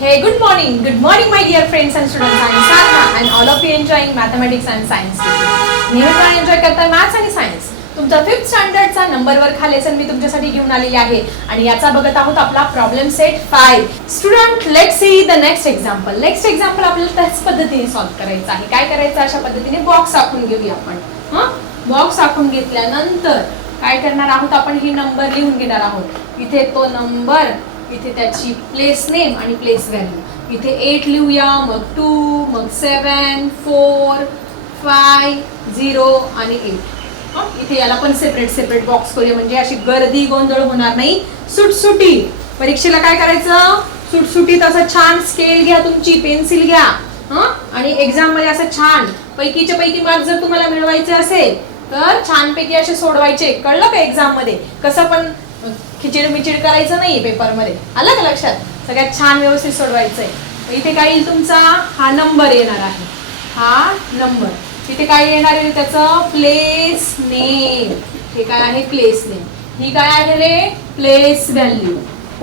Hey, good morning. Good morning, my dear friends and students. I am Sadhana and all of you enjoying mathematics and science. नेहमीप्रमाणे enjoy करताय maths आणि science तुमचा fifth स्टँडर्डचा number वर हा lesson मी तुमच्यासाठी घेऊन आलेली आहे. आणि याचा बघत आहोत आपला problem set five student let see the next example next example आपल्याला त्याच पद्धतीने सॉल्व्ह करायचं आहे. काय करायचं? अशा पद्धतीने बॉक्स आखून घेऊया आपण. हा? बॉक्स आखून घेतल्यानंतर काय करणार आहोत आपण? ही नंबर लिहून घेणार आहोत. इथे तो नंबर इथे त्याची प्लेस नेम आणि प्लेस व्हॅल्यू इथे एट लिहूया मग टू मग सेवन फोर फाय झिरो आणि एट इथे याला पण सेपरेट सेपरेट बॉक्स करूया म्हणजे अशी गर्दी गोंधळ होणार नाही. सुटसुटी. परीक्षेला काय करायचं? सुटसुटीत असं छान स्केल घ्या तुमची पेन्सिल घ्या. आणि एक्झाममध्ये असं छान पैकीच्या पैकी मार्क जर तुम्हाला मिळवायचे असेल तर छानपैकी असे सोडवायचे. कळलं का एक्झाममध्ये? कसं पण खिचिड मिचिड करायचं नाही पेपरमध्ये आलं का लक्षात? सगळ्यात छान व्यवस्थित सोडवायचंय. तर इथे काय येईल तुमचा हा नंबर येणार आहे. हा नंबर. इथे काय येणार आहे त्याचं? Place name. हे काय आहे? Place name. ही काय आहे रे? Place value.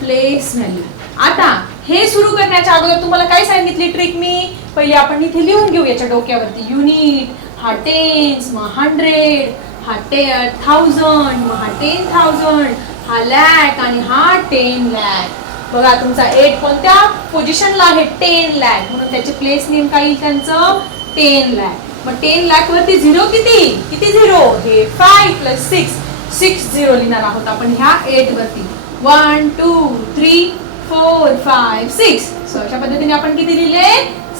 Place value. आता हे सुरू करण्याच्या अगोदर तुम्हाला काय सांगितली ट्रिक मी? पहिले आपण इथे लिहून घेऊ याच्या डोक्यावरती. युनिट हा टेन्स मग हंड्रेड हा टे थाउजंड मग हा टेन थाउजंड हा लॅक आणि हा टेन लॅक बघा तुमचा एट कोणत्या पोझिशनला आहे? टेन लॅक म्हणून त्याचे प्लेस नेम काय येईल त्यांचं? टेन लॅक मग टेन लॅक वरती झिरो किती? किती झिरो हे five plus six six zero लिहिणार आहोत आपण ह्या एट वरती. One two three four five six so अशा पद्धतीने आपण किती लिहिले?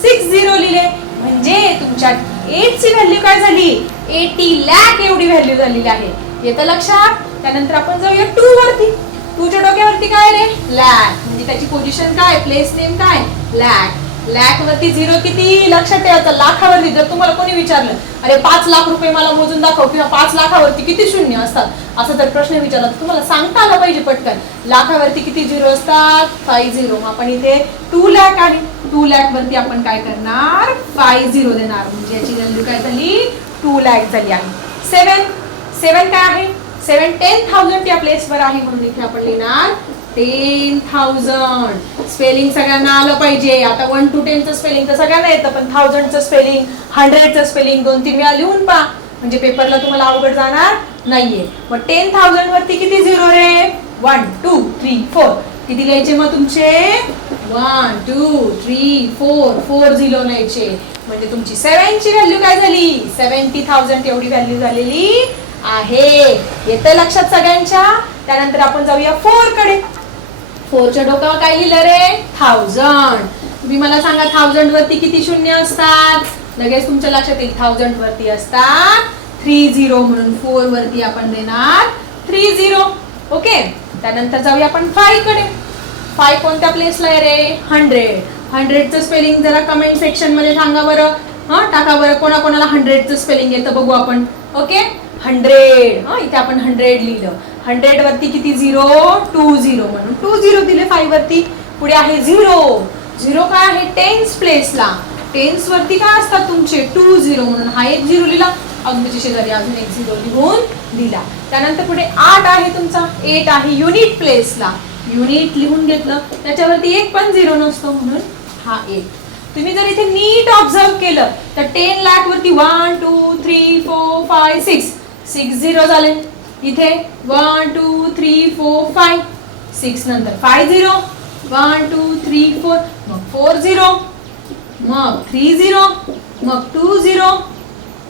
सिक्स झिरो लिहिले. म्हणजे तुमच्या एट ची व्हॅल्यू काय झाली? एटी लॅक एवढी व्हॅल्यू झालेली आहे. येतं लक्षात? त्यानंतर आपण जाऊया टू वरती. टूच्या डोक्यावरती काय रे? लॅक म्हणजे त्याची पोझिशन काय? प्लेस नेम काय? लॅक लॅक वरती झिरो किती? लक्षात ठेवायचं लाखावरती जर तुम्हाला कोणी विचारलं अरे पाच लाख रुपये मला मोजून दाखव किंवा पाच लाखावरती किती शून्य असतात? असं जर प्रश्न विचारला तर तुम्हाला सांगता आला पाहिजे पटकन. लाखावरती किती झिरो असतात? फाय झिरो आपण इथे टू लॅक आहे. टू लॅक वरती आपण काय करणार? फाय झिरो देणार. म्हणजे याची व्हॅल्यू काय झाली? टू लॅक झाली आहे. सेवन सेवन काय आहे? सेवन टेन थाउजंड या प्लेसवर आहे म्हणून इथे आपण लिहिणार. Ten thousand. स्पेलिंग सगळ्यांना आलं पाहिजे. आता वन टू टेनचं स्पेलिंग तर सगळ्यांना येतं पण थाउजंडचं स्पेलिंग हंड्रेडचं स्पेलिंग दोन तीन वेळा लिहून पहा. म्हणजे पेपरला तुम्हाला अवघड जाणार नाहीये. मग टेन थाउजंड वरती किती झिरो रे? वन टू थ्री फोर किती लिहायचे मग तुमचे? One two three four four zero लिहायचे. म्हणजे तुमची सेव्हनची व्हॅल्यू काय झाली? सेव्हन्टी थाउजंड एवढी व्हॅल्यू झालेली आहे. येतं लक्षात सगळ्यांच्या. त्यानंतर आपण जाऊया फोरकडे. फोरच्या डोक्यावर काय लिहिलं रे? थाउजंड तुम्ही मला सांगा थाउजंड वरती किती शून्य असतात? लगेच तुमच्या लक्षात येईल थाउजंड वरती असतात थ्री झिरो म्हणून फोर वरती आपण देणार थ्री झिरो ओके त्यानंतर जाऊया आपण फायकडे. फाय कोणत्या प्लेसला आहे रे? हंड्रेड हंड्रेडचं स्पेलिंग जरा कमेंट सेक्शनमध्ये सांगा बरं. हां टाका बरं कोणाकोणाला हंड्रेडचं स्पेलिंग येतं बघू आपण. Okay hundred. हा इथे आपण हंड्रेड लिहिलं. हंड्रेड वरती किती? झिरो टू झिरो म्हणून. टू झिरो दिले फाईव्ह वरती. पुढे आहे झिरो. झिरो काय आहे? टेन्स प्लेसला टेन्स वरती काय असतात तुमचे? टू झिरो म्हणून. हा एक झिरो लिहिला. अगदीच्या शेजारी अजून एक झिरो लिहून दिला. त्यानंतर पुढे आठ आहे तुमचा. एट आहे युनिट प्लेसला युनिट लिहून घेतलं. त्याच्यावरती एक पण झिरो नसतो म्हणून हा एक. तुम्ही जर इथे नीट ऑब्झर्व केलं तर टेन लॅक वरती one two three four five six six zero झाले. इथे one two three four five six नंतर five zero one two three four मग फोर झिरो मग थ्री झिरो मग टू झिरो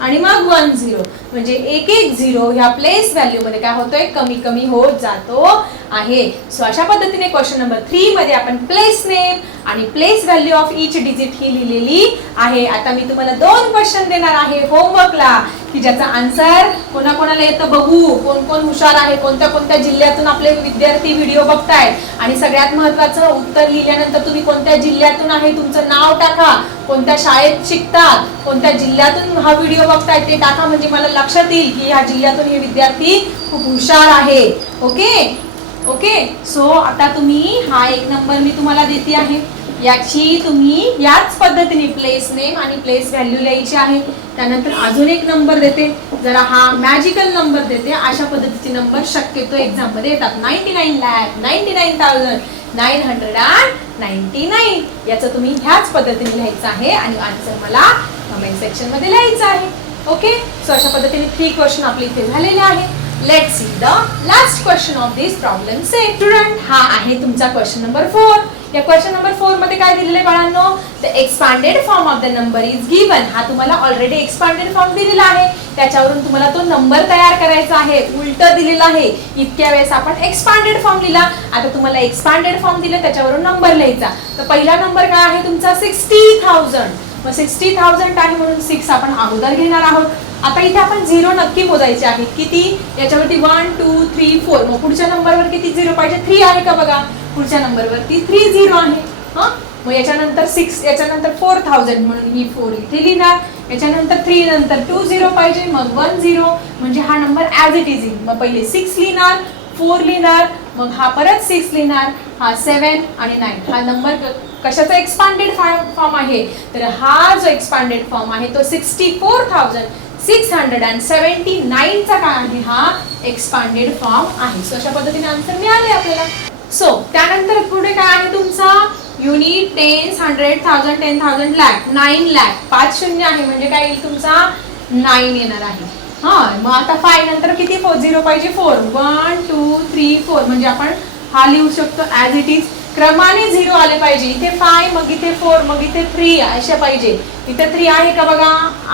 आणि मग वन झिरो म्हणजे एक एक झिरो ह्या प्लेस व्हॅल्यू मध्ये काय होतोय? कमी कमी होत जातो आहे. सो अशा पद्धतीने क्वेश्चन नंबर थ्री मध्ये आपण प्लेस नेम आणि place value of each digit ही लिहिलेली आहे. आता मी तुम्हाला दोन क्वेश्चन देणार आहे होमवर्कला की ज्याचा आन्सर कोणाकोणाला येतं बघू. कोण कोण हुशार आहे? कोणत्या कोणत्या जिल्ह्यातून आपले विद्यार्थी व्हिडिओ बघतायत? आणि सगळ्यात महत्वाचं उत्तर लिहिल्यानंतर तुम्ही कोणत्या जिल्ह्यातून आहे? तुमचं नाव टाका. कोणत्या शाळेत शिकतात? कोणत्या जिल्ह्यातून हा व्हिडिओ बघतायत ते टाका. म्हणजे मला लक्षात येईल की ह्या जिल्ह्यातून हे विद्यार्थी खूप हुशार आहे. ओके ओके सो आता तुम्ही हा एक नंबर मी तुम्हाला देते आहे. याची तुम्ही याच पद्धतीने प्लेस नेम आणि प्लेस व्हॅल्यू लिहायची आहे. त्यानंतर अजून एक नंबर देते. जरा हा मॅजिकल नंबर देते. अशा पद्धतीचे नंबर शक्यतो एक्झाममध्ये येतात. Ninety nine lakh ninety nine thousand nine hundred and ninety nine याचं तुम्ही ह्याच पद्धतीने लिहायचं आहे आणि आन्सर मला कमेंट सेक्शनमध्ये लिहायचं आहे. ओके सो अशा पद्धतीने थ्री क्वेश्चन आपले इथे झालेले आहे let see the last question of this problem say student हा आहे तुमचा क्वेश्चन नंबर फोर या क्वेश्चन नंबर फोरमध्ये काय दिलेलं आहे बाळांनो? The expanded form of the number is given हा तुम्हाला ऑलरेडी एक्सपांडेड फॉर्म दिलेला आहे. त्याच्यावरून तुम्हाला तो नंबर तयार करायचा आहे. उलट दिलेला आहे. इतक्या वेळेस आपण एक्सपांडेड फॉर्म लिहिला. आता तुम्हाला एक्सपांडेड फॉर्म दिलं त्याच्यावरून नंबर लिहायचा. तर पहिला नंबर काय आहे तुमचा? सिक्स्टी थाउजंड मग सिक्स्टी थाउजंड आहे म्हणून सिक्स आपण अगोदर घेणार आहोत. आता इथे आपण झिरो नक्की मोजायचे आहेत किती? याच्यावरती वन टू थ्री फोर मग पुढच्या नंबरवर किती झिरो पाहिजे? थ्री आहे का बघा? पुढच्या नंबरवरती थ्री झिरो आहे. हां? मग याच्यानंतर सिक्स याच्यानंतर फोर थाउजंड म्हणून ही फोर इथे लिहिणार. याच्यानंतर थ्री नंतर टू झिरो पाहिजे. मग वन झिरो म्हणजे हा नंबर ॲज इट इज येईल मग पहिले सिक्स लिहिणार फोर लिहिणार. मग हा परत सिक्स लिहिणार. हा सेवन आणि नाईन हा नंबर कशाचा एक्सपांडेड फॉर्म आहे? तर हा जो एक्सपांडेड फॉर्म आहे तो sixty four thousand six hundred and seventy नाईनचा काय आहे? हा एक्सपांडेड फॉर्म आहे. सो अशा पद्धतीने आन्सर मिळाले आपल्याला. सो त्यानंतर पुढे काय आहे तुमचा? Unit tens hundred thousand ten thousand lakh nine lakh पाच शून्य आहे म्हणजे काय येईल तुमचा? नाईन येणार आहे. हां मग आता फाय नंतर किती? फोर झिरो पाहिजे? Four one two three four म्हणजे आपण हा लिहू शकतो ॲज इट इज क्रमाने झिरो आले पाहिजे. इथे फाय मग इथे फोर मग इथे थ्री अशा पाहिजे. इथे थ्री आहे का बघा?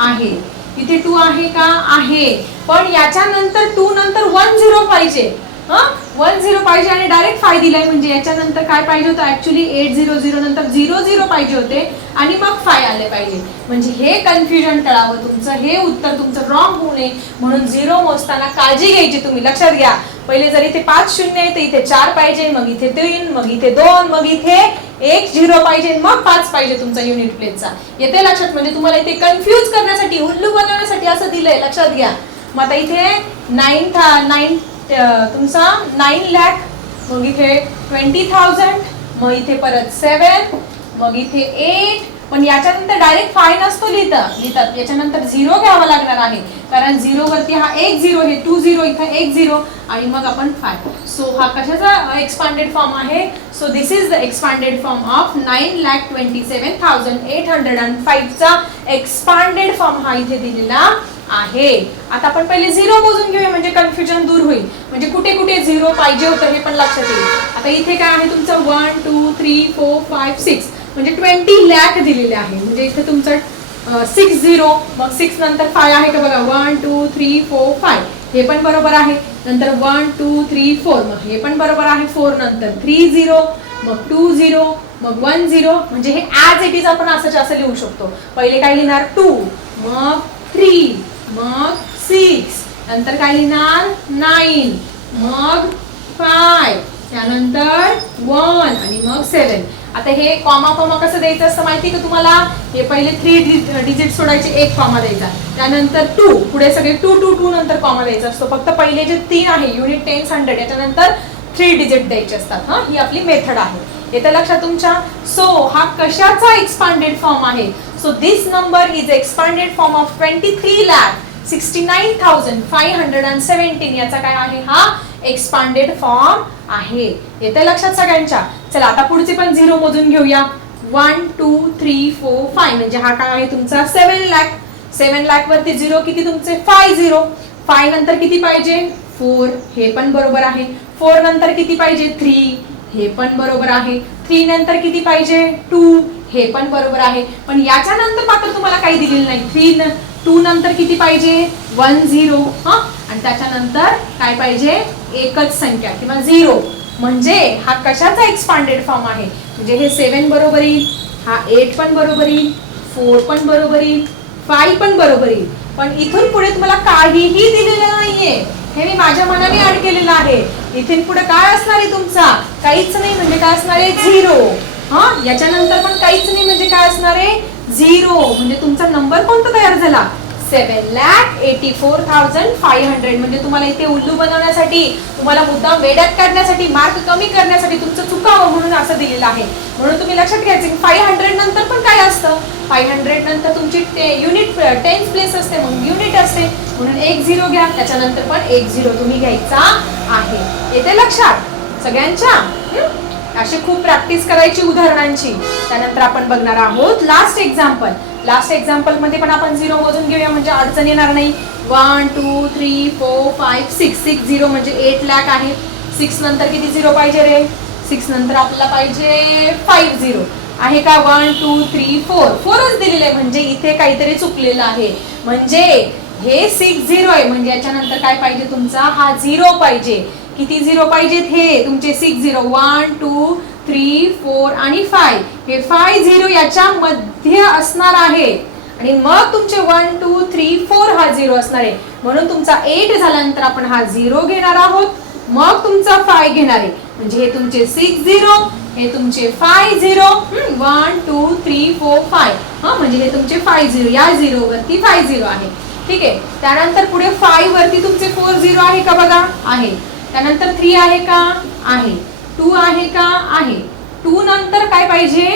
आहे. इथे टू आहे का? आहे. पण याच्या नंतर टू नंतर वन झिरो पाहिजे. हा? वन झिरो पाहिजे आणि डायरेक्ट फाय दिलाय म्हणजे याच्यानंतर काय पाहिजे होतं? ऍक्च्युली एट झिरो झिरो नंतर झिरो झिरो पाहिजे होते आणि मग फाय आले पाहिजे. म्हणजे हे कन्फ्युजन टळावं तुमचं हे उत्तर तुमचं रॉंग होऊ नये. म्हणून झिरो मोजताना काळजी घ्यायची तुम्ही. लक्षात घ्या. पहिले जर इथे पाच शून्य आहे तर इथे चार पाहिजे मग इथे तीन मग इथे दोन मग इथे एक झिरो पाहिजे मग पाच पाहिजे तुमचा युनिट प्लेसचा येते लक्षात म्हणजे तुम्हाला इथे कन्फ्युज करण्यासाठी उल्लू बनवण्यासाठी असं दिलंय. लक्षात घ्या. मग आता इथे नाईन था नाईन तुमचा नाईन लॅक मग इथे ट्वेंटी थाउजंड मग इथे परत सेवन मग इथे एट पण याच्यानंतर डायरेक्ट फाईन असतो लिहितं लिहितात याच्यानंतर झिरो घ्यावा लागणार आहे. कारण झिरो वरती हा एक झिरो हे टू झिरो इथं एक झिरो आणि मग आपण फाय सो हा कशाचा एक्सपांडेड फॉर्म आहे? So this is the expanded form of nine lakh twenty seven thousand eight hundred and फाईव्हचा expanded form हा इथे दिलेला आहे. आता आपण पहिले झिरो मोजून घेऊया म्हणजे कन्फ्युजन दूर होईल. म्हणजे कुठे कुठे झिरो पाहिजे होतं हे पण लक्षात येईल. आता इथे काय आहे तुमचं? One two three four five six म्हणजे ट्वेंटी लॅक दिलेले आहे. म्हणजे इथे तुमचं सिक्स झिरो मग सिक्स नंतर फाय आहे का बघा? One two three four five हे पण बरोबर आहे. नंतर वन टू थ्री फोर मग हे पण बरोबर आहे फोर नंतर. थ्री झिरो मग टू झिरो मग वन झिरो म्हणजे हे ॲज इट इज आपण असं असं लिहू शकतो. पहिले काय लिहिणार? टू मग थ्री मग सिक्स नंतर काय लिहिणार? नाईन मग फाय त्यानंतर वन आणि मग सेवन आता हे कॉमा कॉमा कसं द्यायचं असतं माहिती का तुम्हाला? हे पहिले थ्री डिजिट सोडायचे एक कॉमा द्यायचा. त्यानंतर टू पुढे सगळे टू टू टू नंतर कॉमा द्यायचा असतो. फक्त पहिले जे तीन आहे युनिट टेन्स हंड्रेड याच्यानंतर थ्री डिजिट द्यायचे असतात हा? ही आपली मेथड आहे. येतं लक्षात तुमच्या? सो हा कशाचा एक्सपांडेड फॉर्म आहे? So this number is expanded form of twenty three lakh sixty nine thousand five hundred and seventeen याचा काय आहे हा? एक्सपांडेड फॉर्म आहे. येते लक्षात सगळ्यांच्या. चला आता पुढचे पण झिरो मोजून घेऊया. One two three four five म्हणजे हा काय आहे तुमचा सेव्हन लॅक सेव्हन लॅक वरती झिरो किती तुमचे? फाय झिरो फाय नंतर किती पाहिजे? फोर हे पण बरोबर आहे. फोर नंतर किती पाहिजे? थ्री हे पण बरोबर आहे. थ्री नंतर किती पाहिजे? टू हे पण बरोबर आहे. पण याच्या नंतर मात्र तुम्हाला काही दिलेलं नाही. थ्री टू नंतर किती पाहिजे? वन झिरो हा? आणि त्याच्यानंतर काय पाहिजे? एकच संख्या किंवा झिरो म्हणजे हा कशाचा एक्सपांडेड फॉर्म आहे? म्हणजे हे सेवन बरोबर येईल हा एट पण बरोबर येईल फोर पण बरोबर येईल फाईव्ह पण बरोबर येईल. पण इथून पुढे तुम्हाला काहीही दिलेलं नाहीये. हे मी माझ्या मनाने ऍड केलेलं आहे. इथून पुढे काय असणार आहे तुमचा? काहीच नाही म्हणजे काय असणार आहे? झिरो हा? याच्यानंतर पण काहीच नाही म्हणजे काय असणार आहे? झिरो म्हणजे तुमचा नंबर कोणता तयार झाला? Seven lakh eighty four thousand five hundred म्हणजे तुम्हाला इथे उल्लू बनवण्यासाठी तुम्हाला मुद्दा वेड्यात काढण्यासाठी मार्क कमी करण्यासाठी तुमचं चुकावं म्हणून असं दिलेलं आहे. म्हणून तुम्ही लक्षात घ्यायचं फाईव्ह हंड्रेड नंतर पण काय असतं? फाईव्ह हंड्रेड नंतर तुमची युनिट टेन्थ प्लेस असते म्हणून युनिट असते. म्हणून एक झिरो घ्या त्याच्यानंतर पण एक झिरो तुम्ही घ्यायचा आहे. येते लक्षात? सगळ्यांच्या? अशी खूप प्रॅक्टिस करायची उदाहरणांची. त्यानंतर आपण बघणार आहोत लास्ट एक्झाम्पल लास्ट एक्झाम्पलमध्ये पण आपण झिरो मोजून घेऊया म्हणजे अडचण येणार नाही. One two three four five six six zero म्हणजे एट लॅक आहे. सिक्स नंतर किती झिरो पाहिजे रे? सिक्स नंतर आपल्याला पाहिजे फाईव्ह झिरो आहे का? वन टू थ्री फोर फोरच दिलेलं आहे. म्हणजे इथे काहीतरी चुकलेलं आहे. म्हणजे हे सिक्स झिरो आहे. म्हणजे याच्यानंतर काय पाहिजे तुमचा? हा झिरो पाहिजे. किती झिरो पाहिजेत हे? तुमचे six zero one two three four आणि फाय हे फाय झिरो याच्या मध्य असणार आहे. आणि मग तुमचे वन टू थ्री फोर हा झिरो असणार आहे. म्हणून तुमचा एट झाल्यानंतर आपण हा झिरो घेणार आहोत. मग तुमचा फाय घेणार आहे. म्हणजे हे तुमचे सिक्स झिरो हे तुमचे five zero one two three four five हा म्हणजे हे तुमचे फाय झिरो या झिरो वरती फाय झिरो आहे. ठीक आहे? त्यानंतर पुढे फाय वरती तुमचे फोर झिरो आहे का बघा? आहे. त्यानंतर थ्री आहे का? आहे. टू आहे का? आहे. टू नंतर काय पाहिजे?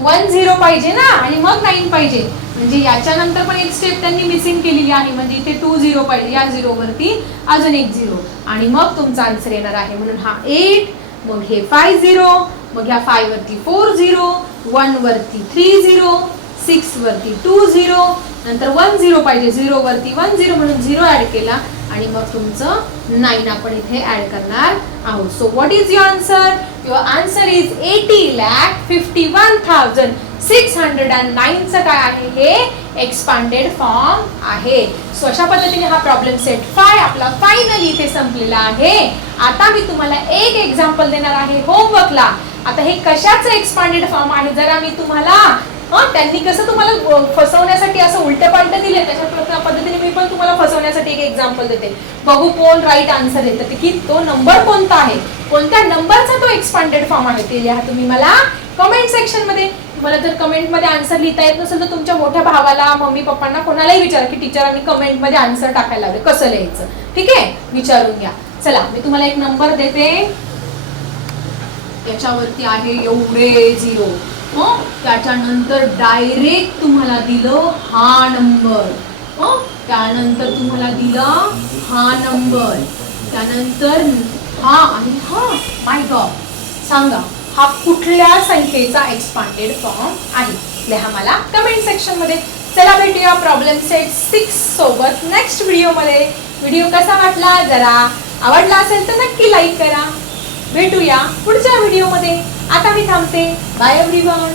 वन झिरो पाहिजे ना? आणि मग नाईन पाहिजे. म्हणजे याच्यानंतर पण एक स्टेप त्यांनी मिसिंग केलेली आहे. म्हणजे इथे टू झिरो पाहिजे. या झिरोवरती अजून एक झिरो. आणि मग तुमचा आन्सर येणार आहे. म्हणून हा एट मग हे फाय झिरो मग ह्या फाय वरती फोर झिरो वन वरती थ्री झिरो सिक्स वरती टू झिरो नंतर वन झिरो पाहिजे. झिरो वरती वन झिरो म्हणून झिरो ऍड केला. आणि मग तुमचं नाईन आपण इथे ऍड करणार आहोत. So what is your answer your answer is eighty lakh fifty one thousand six hundred and नाईनचं काय आहे? हे एक्सपांडेड फॉर्म आहे. सो अशा पद्धतीने हा प्रॉब्लेम सेट फाय आपला फायनली इथे संपलेला आहे. आता मी तुम्हाला एक एक्झाम्पल देणार आहे होमवर्कला आता हे कशाचं एक्सपांडेड फॉर्म आहे? जरा मी तुम्हाला हा त्यांनी कसं तुम्हाला फसवण्यासाठी असं उलट पालट दिले त्याच्या पद्धतीने मी पण तुम्हाला फसवण्यासाठी एक एक्झाम्पल देते. बघू कोण राईट आन्सर येतं ते की तो नंबर कोणता आहे? कोणत्या नंबरचा तो एक्सपांडेड फॉर्म आहे? ते लिहा तुम्ही मला कमेंट सेक्शनमध्ये. तुम्हाला जर कमेंटमध्ये आन्सर लिहिता येत नसेल तर तुमच्या मोठ्या भावाला मम्मी पप्पांना कोणालाही विचारा की टीचरांनी कमेंटमध्ये आन्सर टाकायला लावले कसं लिहायचं? ठीक आहे? विचारून घ्या. चला मी तुम्हाला एक नंबर देते. याच्यावरती आहे एवढे झिरो हो? त्याच्यानंतर डायरेक्ट तुम्हाला दिलं हा नंबर हं? हो? त्यानंतर तुम्हाला दिलं हा नंबर त्यानंतर हा आणि हा. माय गॉड सांगा हा कुठल्या संख्येचा एक्सपांडेड फॉर्म आहे? लिहा मला कमेंट सेक्शनमध्ये चला भेटूया प्रॉब्लेम सेट सिक्स सोबत नेक्स्ट व्हिडिओमध्ये व्हिडिओ कसा वाटला? जरा आवडला असेल तर नक्की लाईक करा. भेटूया पुढच्या व्हिडिओमध्ये आता मी थांबते. Bye everyone